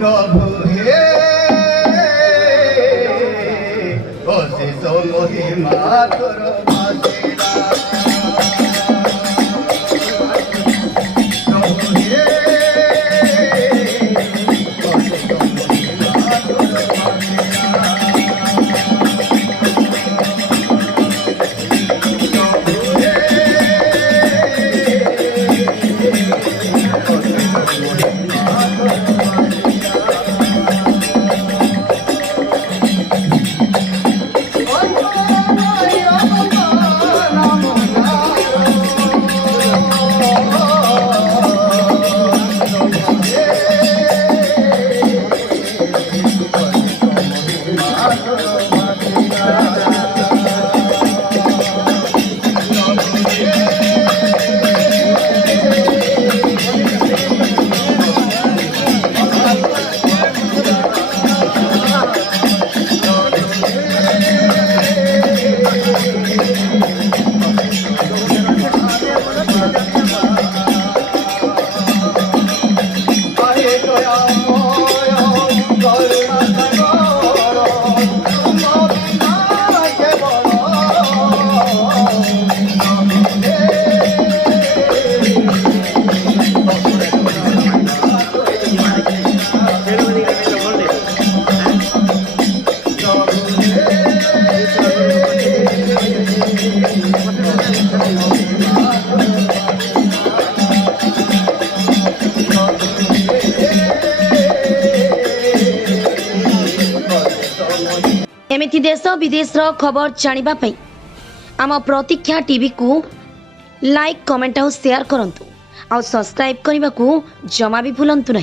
प्रभु हे अशेष महिमा तोर भासेरा प्रभु हे अशेष महिमा तोर एमिति देश विदेश खबर जानिबा पई आम प्रतीक्षा टीवी को लाइक कमेंट और शेयर करंतु और सब्सक्राइब करने को जमा भी भूलंतु नहीं।